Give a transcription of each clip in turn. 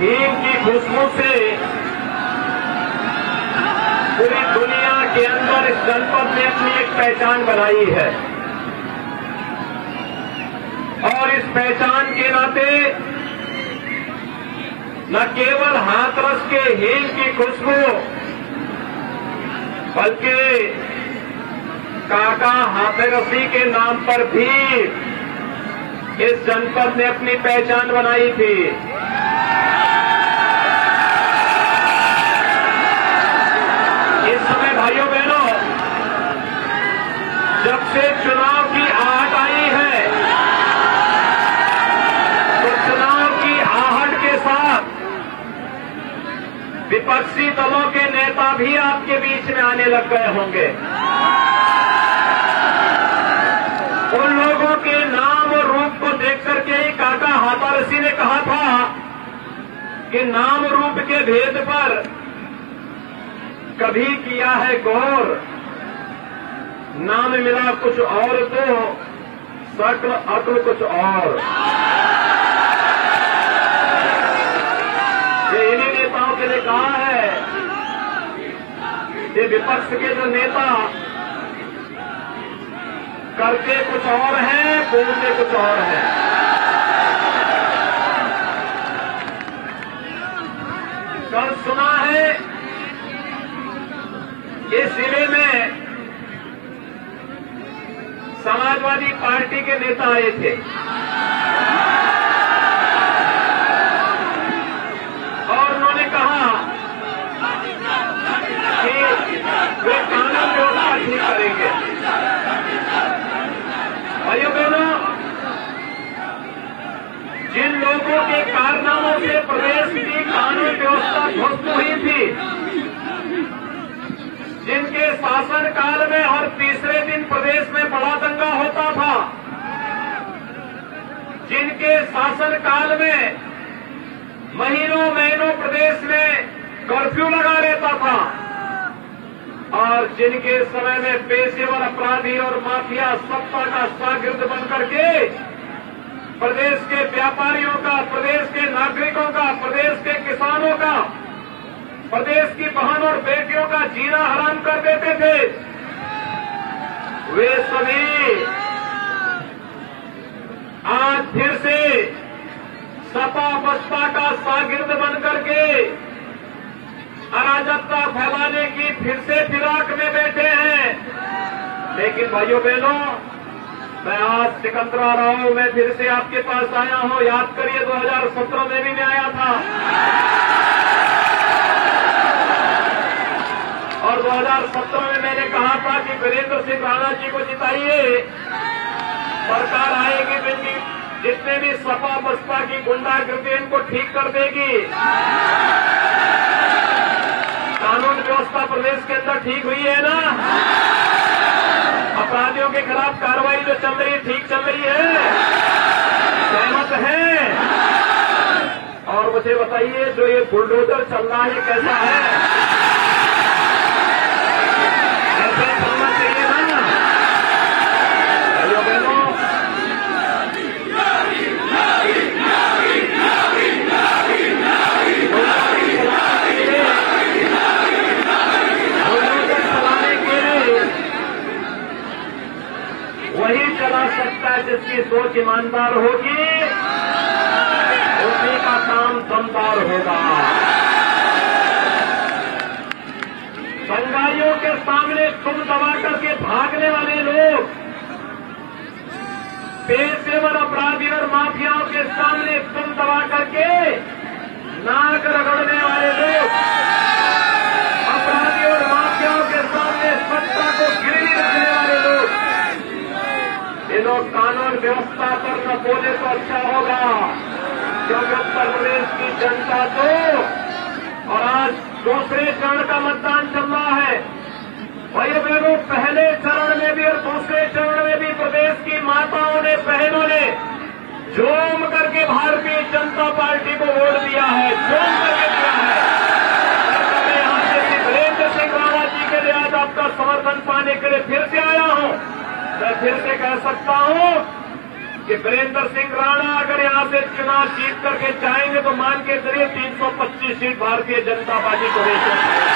हींग की खुशबू से पूरी दुनिया के अंदर इस जनपद ने अपनी एक पहचान बनाई है और इस पहचान के नाते न केवल हाथरस के हींग की खुशबू बल्कि काका हाथरसी के नाम पर भी इस जनपद ने अपनी पहचान बनाई थी। इस समय भाइयों बहनों, जब से चुनाव की आहट आई है तो चुनाव की आहट के साथ विपक्षी दलों के नेता भी आपके बीच में आने लग गए होंगे। उन लोगों के नाम और रूप को देख करके ही काका हाथरसी ने कहा था कि नाम रूप के भेद पर कभी किया है गौर, नाम मिला कुछ और तो शक्ल अक्ल कुछ और। ये इन्हीं नेताओं के लिए कहा है, ये विपक्ष के जो नेता करते कुछ और हैं, बोलते कुछ और हैं। कल सुना है इस जिले में समाजवादी पार्टी के नेता आए थे और उन्होंने कहा कि वे कानून व्यवस्था ठीक करेंगे। भाइयों बहनों, जिन लोगों के कारनामों से प्रदेश की कानून व्यवस्था ध्वस्त हुई थी, जिनके शासनकाल में हर तीसरे दिन प्रदेश में बड़ा दंगा होता था, जिनके शासनकाल में महीनों महीनों प्रदेश में कर्फ्यू लगा रहता था और जिनके समय में पेशेवर अपराधी और माफिया सत्ता का शागिर्द बनकर के प्रदेश के व्यापारियों का, प्रदेश के नागरिकों का, प्रदेश के किसानों का, प्रदेश की बहन और बेटियों का जीना हराम कर देते थे, वे सभी आज फिर से सपा बसपा का शागिर्द बनकर के अराजकता फैलाने की फिर से फिराक में बैठे हैं। लेकिन भाइयों बहनों, मैं आज सिकंदरा रहा हूं, मैं फिर से आपके पास आया हूं। याद करिए 2017 में भी मैं आया था और 2017 में मैंने कहा था कि वीरेंद्र सिंह राणा जी को जिताइए, सरकार आएगी जिनकी जितने भी सपा बसपा की गुंडागर्दी इनको ठीक कर देगी, कानून व्यवस्था प्रदेश के अंदर ठीक हुई है ना, अपराधियों के खिलाफ कार्रवाई जो चल रही है ठीक चल रही है, सहमत है। और मुझे बताइए जो ये बुलडोजर चल रहा है कैसा है, ऐसे चलना चाहिए ना भाइयों बहनों। वही चला सकता है जिसकी सोच ईमानदार होगी, उसी का काम दमदार होगा। दंगाइयों के सामने तुम दबा करके भागने वाले लोग, पेशेवर अपराधी और माफियाओं के सामने तुम दबा करके नाक रगड़ने वाले लोग, अपराधी और माफियाओं के सामने सत्ता को गिरवी रखने वाले लोग, ये लोग कानून व्यवस्था पर न बोले तो अच्छा होगा, क्योंकि उत्तर प्रदेश की जनता तो, और आज दूसरे चरण का मतदान चल रहा है भाइयों बहनों, पहले चरण में भी और दूसरे चरण में भी प्रदेश की माताओं ने, बहनों ने झूम करके भारतीय जनता पार्टी को वोट दिया है, झूम करके दिया है। मैं यहां से वीरेंद्र सिंह राणा जी के लिए आज आपका समर्थन पाने के लिए फिर से आया हूं। मैं फिर से कह सकता हूं कि वीरेंद्र सिंह राणा अगर यहां से चुनाव जीत करके जाएंगे तो मान के चलिए 325 सीट भारतीय जनता पार्टी को दे सकते हैं।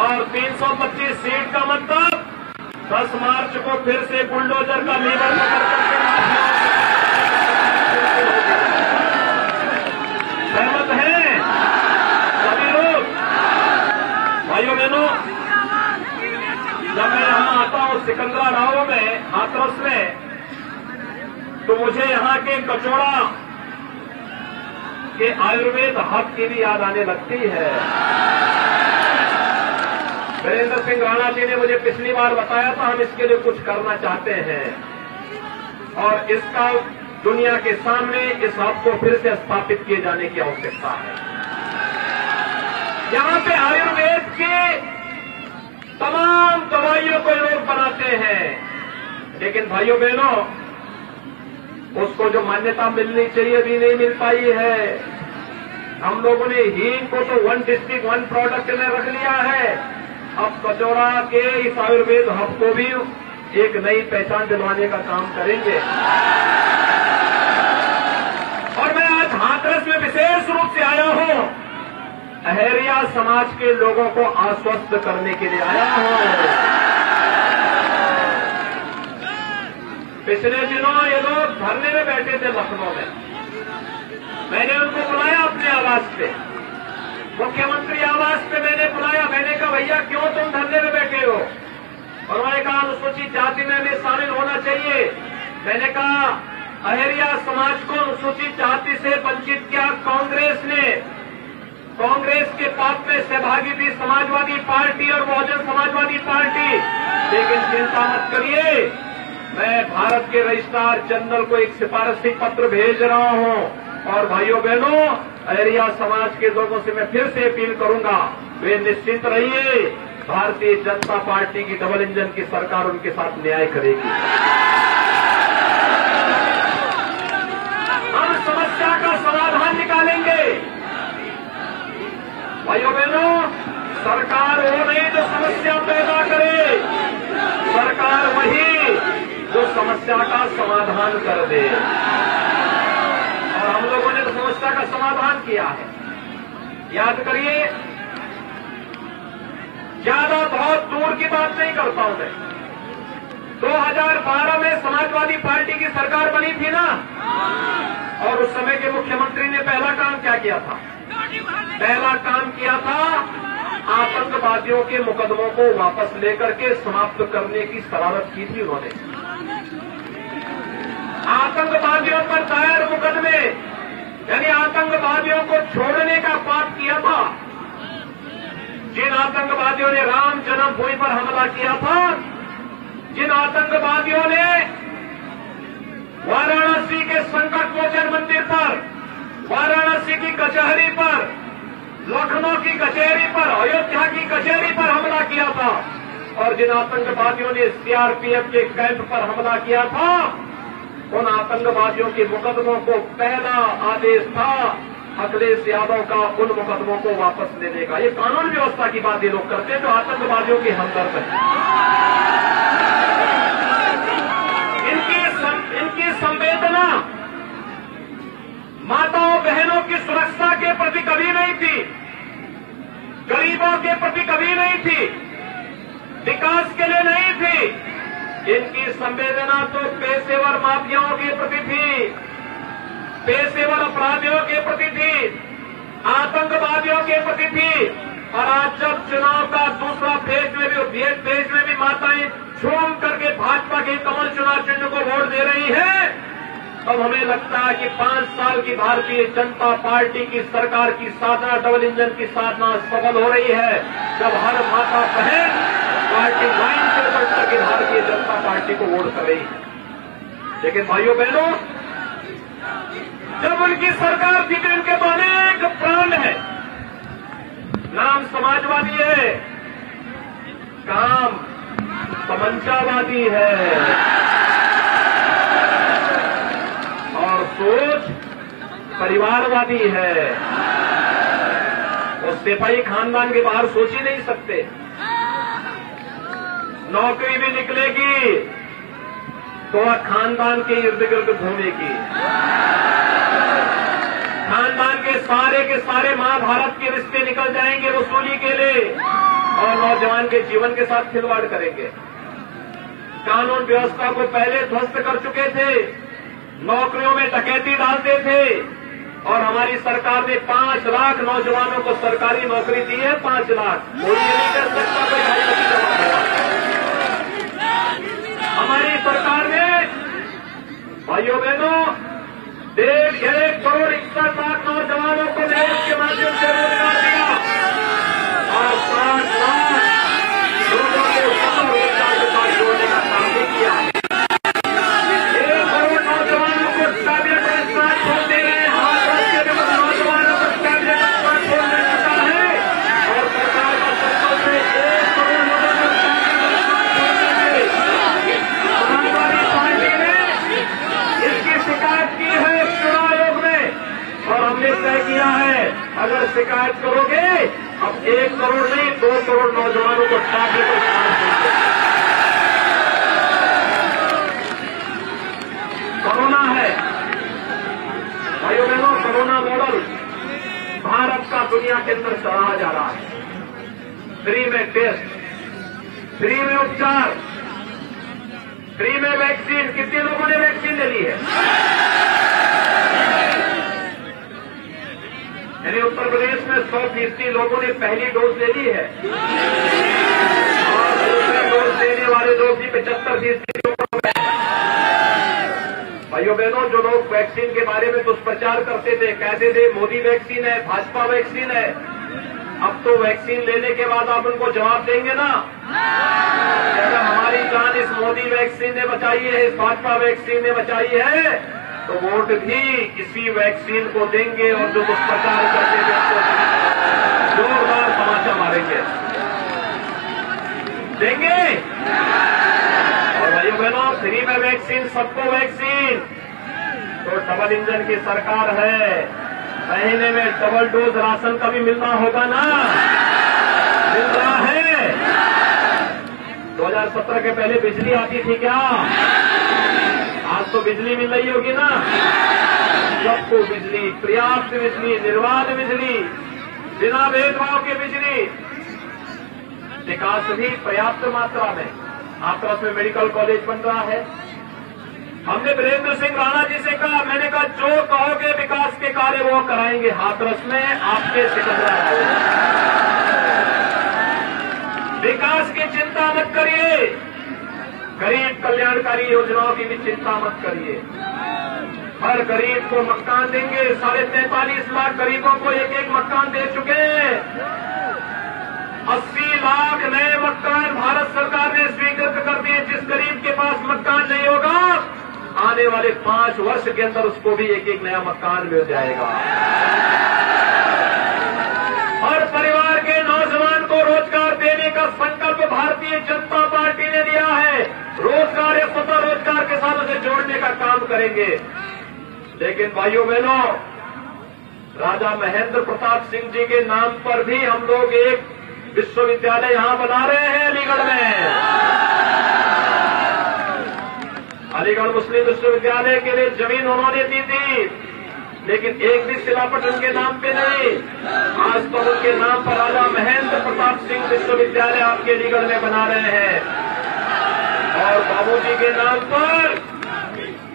और 325 सीट का मतलब 10 मार्च को फिर से बुलडोजर का लीवर पकड़ करके सहमत हैं सभी लोग? भाइयों बहनों, जब मैं यहां आता हूं सिकंदरा राव में, हाथरस में, तो मुझे यहां के कचौड़ा के आयुर्वेद हब की भी याद आने लगती है। वीरेंद्र सिंह राणा जी ने मुझे पिछली बार बताया था हम इसके लिए कुछ करना चाहते हैं और इसका दुनिया के सामने इस हब को फिर से स्थापित किए जाने की आवश्यकता है। यहां पे आयुर्वेद के तमाम दवाइयों को लोग बनाते हैं, लेकिन भाइयों बहनों उसको जो मान्यता मिलनी चाहिए भी नहीं मिल पाई है। हम लोगों ने हींग को तो 1 डिस्ट्रिक्ट 1 प्रोडक्ट में रख लिया है। अब कचौड़ा के इस आयुर्वेद हब को भी एक नई पहचान दिलवाने का काम करेंगे। और मैं आज हाथरस में विशेष रूप से आया हूं, अहरिया समाज के लोगों को आश्वस्त करने के लिए आया हूं। पिछले दिनों ये लोग धरने में बैठे थे लखनऊ में, मैंने उनको बुलाया अपने आवास पे, मुख्यमंत्री आवास पे मैंने बुलाया। मैंने कहा भैया क्यों तुम धरने में बैठे हो? और उन्होंने कहा अनुसूचित जाति में हमें शामिल होना चाहिए। मैंने कहा अहरिया समाज को अनुसूचित जाति से वंचित किया कांग्रेस ने, कांग्रेस के पाप में सहभागी थी समाजवादी पार्टी और बहुजन समाजवादी पार्टी। लेकिन चिंता मत करिए, मैं भारत के रजिस्ट्रार जनरल को एक सिफारिशी पत्र भेज रहा हूं। और भाइयों बहनों, अहरिया समाज के लोगों से मैं फिर से अपील करूंगा, वे निश्चित रहिए भारतीय जनता पार्टी की डबल इंजन की सरकार उनके साथ न्याय करेगी। हम समस्या का समाधान निकालेंगे। भाइयों बहनों, सरकार वो नहीं जो समस्या पैदा करे, सरकार वही जो समस्या का समाधान कर दे। और हम लोगों ने तो समस्या का समाधान किया है। याद करिए, ज्यादा बहुत दूर की बात नहीं करता हूं मैं, 2012 में समाजवादी पार्टी की सरकार बनी थी ना, और उस समय के मुख्यमंत्री ने पहला काम क्या किया था? पहला काम किया था आतंकवादियों के मुकदमों को वापस लेकर के समाप्त करने की शरारत की थी उन्होंने। आतंकवादियों पर दायर मुकदमे, यानी आतंकवादियों को छोड़ने का पाप किया था। जिन आतंकवादियों ने राम जन्मभूमि पर हमला किया था, जिन आतंकवादियों ने वाराणसी के संकट मोचन मंदिर पर, वाराणसी की कचहरी पर, लखनऊ की कचहरी पर, अयोध्या की कचहरी पर हमला किया था, और जिन आतंकवादियों ने सीआरपीएफ के कैंप पर हमला किया था, उन आतंकवादियों के मुकदमों को पहला आदेश था अखिलेश यादव का उन मुकदमों को वापस लेने का। ये कानून व्यवस्था की बात ये लोग करते हैं जो आतंकवादियों के हमदर्द हैं। इनकी संवेदना माताओं बहनों की सुरक्षा के प्रति कभी नहीं थी, गरीबों के प्रति कभी नहीं थी, विकास के लिए नहीं थी। इनकी संवेदना तो पेशेवर माफियाओं के प्रति थी, पेशेवर अपराधियों के प्रति थी, आतंकवादियों के प्रति थी। और आज जब चुनाव का दूसरा फेज में भी माताएं झूम करके भाजपा के कमल चुनाव चिन्ह को वोट दे रही है, तब हमें लगता है कि 5 साल की भारतीय जनता पार्टी की सरकार की साधना, डबल इंजन की साधना सफल हो रही है। जब हर माता बहन पार्टी लाइन से बढ़ करके भारतीय जनता पार्टी को वोट कर रही है। लेकिन भाइयों बहनों, जब उनकी सरकार थी तो इनके तो अनेक प्राण है, नाम समाजवादी है, काम तमंचावादी है, और सोच परिवारवादी है। वो सिपाही खानदान के बाहर सोच ही नहीं सकते। नौकरी भी निकलेगी तो वह खानदान के इर्द गिर्द घूमेगी। खानदान के सारे महाभारत के रिश्ते निकल जाएंगे वसूली के लिए और नौजवान के जीवन के साथ खिलवाड़ करेंगे। कानून व्यवस्था को पहले ध्वस्त कर चुके थे, नौकरियों में डकैती डालते थे और हमारी सरकार ने 5 लाख नौजवानों को सरकारी नौकरी दी है। 5 लाख कोई ये नहीं कर सकता कोई भाई बची जमा होगा। हमारी सरकार ने भाइयों बहनों 1.5 करोड़ 61 लाख नौजवानों को निवेश के माध्यम से रोजगार दिया और 5 लाख लोगों को सफल रोजगार के साथ जोड़ने का काम भी किया। 1 करोड़ नौजवानों को कैबिनेट का स्थान छोड़ दे रहे हैं। हाथरस के नौजवानों को कैबिनेट का स्थान छोड़ने चुका है और सरकार का संकल्प है 1 करोड़ लोगों को कैबिनेट का स्थान छोड़ने के। समाजवादी पार्टी ने इसकी शिकायत की है चुनाव आयोग में और हमने तय किया है अगर शिकायत करोगे अब 1 करोड़ नहीं 2 करोड़ नौजवानों को कैबिनेट का स्थान देंगे। कोरोना है भाइयों बहनों, कोरोना मॉडल भारत का दुनिया के अंदर सराहा जा रहा है। फ्री में टेस्ट, फ्री में उपचार, फ्री में वैक्सीन। कितने लोगों ने वैक्सीन ले ली है? यानी उत्तर प्रदेश में 100% लोगों ने पहली डोज ले ली है और दूसरी डोज लेने वाले लोग भी 75% लोग हैं। भाइयों बहनों, जो लोग वैक्सीन के बारे में दुष्प्रचार करते थे, कहते थे मोदी वैक्सीन है, भाजपा वैक्सीन है, अब तो वैक्सीन लेने के बाद आप उनको जवाब देंगे ना कि अगर हमारी जान इस मोदी वैक्सीन ने बचाई है, इस भाजपा वैक्सीन ने बचाई है तो वोट भी इसी वैक्सीन को देंगे और जो दुष्प्रचार करते थे उसको जोरदार तमाचा मारेंगे। देंगे। और भाइयों बहनों, फ्री में वैक्सीन, सबको वैक्सीन। तो डबल इंजन की सरकार है, महीने में डबल डोज राशन का भी मिलना होगा ना, मिल रहा है। 2017 के पहले बिजली आती थी क्या? आज तो बिजली मिल रही होगी ना, सबको बिजली, पर्याप्त बिजली, निर्बाध बिजली, बिना भेदभाव की बिजली। विकास भी पर्याप्त मात्रा में। हाथरस में मेडिकल कॉलेज बन रहा है। हमने वीरेंद्र सिंह राणा जी से कहा, मैंने कहा जो कहोगे विकास के कार्य वो कराएंगे हाथरस में, आपके सिकंदरा। विकास की चिंता मत करिए, गरीब कल्याणकारी योजनाओं की भी चिंता मत करिए। हर गरीब को मकान देंगे। 43.5 लाख गरीबों को एक मकान दे चुके हैं। 80 लाख नए मकान भारत सरकार ने स्वीकृत कर दिए। जिस गरीब के पास मकान नहीं होगा, आने वाले 5 वर्ष के अंदर उसको भी एक नया मकान मिल जाएगा। हर परिवार के नौजवान को रोजगार देने का संकल्प भारतीय जनता पार्टी ने लिया है। रोजगार या स्वतः रोजगार के साथ उसे जोड़ने का काम करेंगे। लेकिन भाइयों बहनों, राजा महेंद्र प्रताप सिंह जी के नाम पर भी हम लोग एक विश्वविद्यालय यहां बना रहे हैं अलीगढ़ में। अलीगढ़ मुस्लिम विश्वविद्यालय के लिए जमीन उन्होंने दी थी, लेकिन एक भी शिलापट उनके नाम पे नहीं। आज तो उनके नाम पर राजा महेंद्र प्रताप सिंह विश्वविद्यालय आपके अलीगढ़ में बना रहे हैं। और बाबूजी के नाम पर,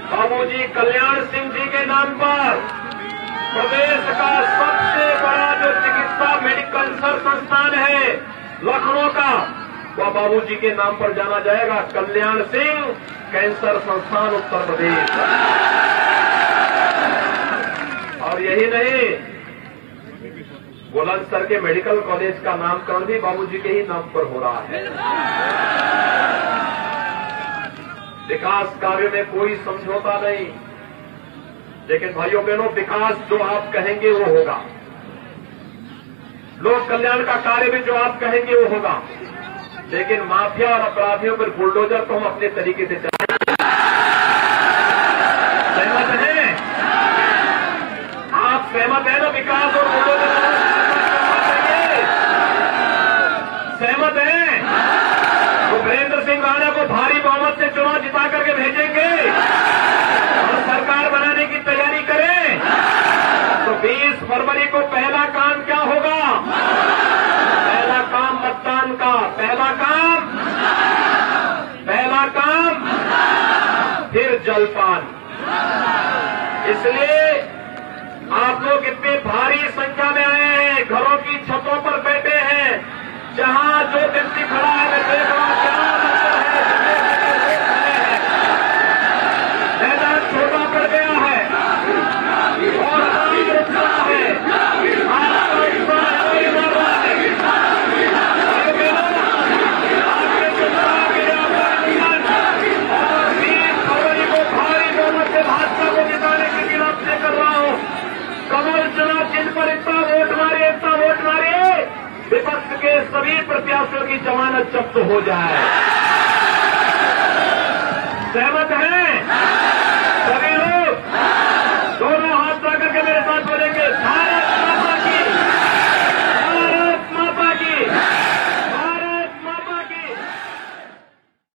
बाबूजी कल्याण सिंह जी के नाम पर प्रदेश का सबसे बड़ा जो चिकित्सा मेडिकल संस्थान है लखनऊ का, वह बाबूजी के नाम पर जाना जाएगा। कल्याण सिंह कैंसर संस्थान उत्तर प्रदेश। और यही नहीं, बुलंदशहर के मेडिकल कॉलेज का नामकरण भी बाबूजी के ही नाम पर हो रहा है। विकास कार्य में कोई समझौता नहीं। लेकिन भाइयों बहनों, विकास जो आप कहेंगे वो होगा। लोक कल्याण का कार्य भी जो आप कहेंगे वो होगा। लेकिन माफिया और अपराधियों पर बुलडोजर तो हम अपने तरीके से चलाएंगे। सहमत हैं? आप सहमत हैं ना? विकास और बुलडोजर सहमत हैं? तो नरेंद्र सिंह राणा को भारी बहुमत से चुनाव जिता करके भेजेंगे और सरकार बनाने की तैयारी करें, तो 20 फरवरी को पहला काम क्या होगा? पहला काम मतदान का, पहला काम फिर जलपान। इसलिए आप लोग इतने भारी संख्या में आए हैं, घरों की छतों पर बैठे हैं, जहां जो व्यक्ति खड़ा है मैं देख रहा हूं क्या मतलब है, मैदान छोटा पड़ गया है और अभी उत्साह है, आपका उत्साह नहीं बढ़ रहा है। आपके चुनाव के और 20 फरवरी को भारी बहुमत से भाजपा को जिताने की गिरफ्त से कर रहा हूं। कमल चुनाव चिन्ह पर इतना वोट मारिए, विपक्ष के सभी प्रत्याशियों की जमानत जब्त हो जाए। सहमत है?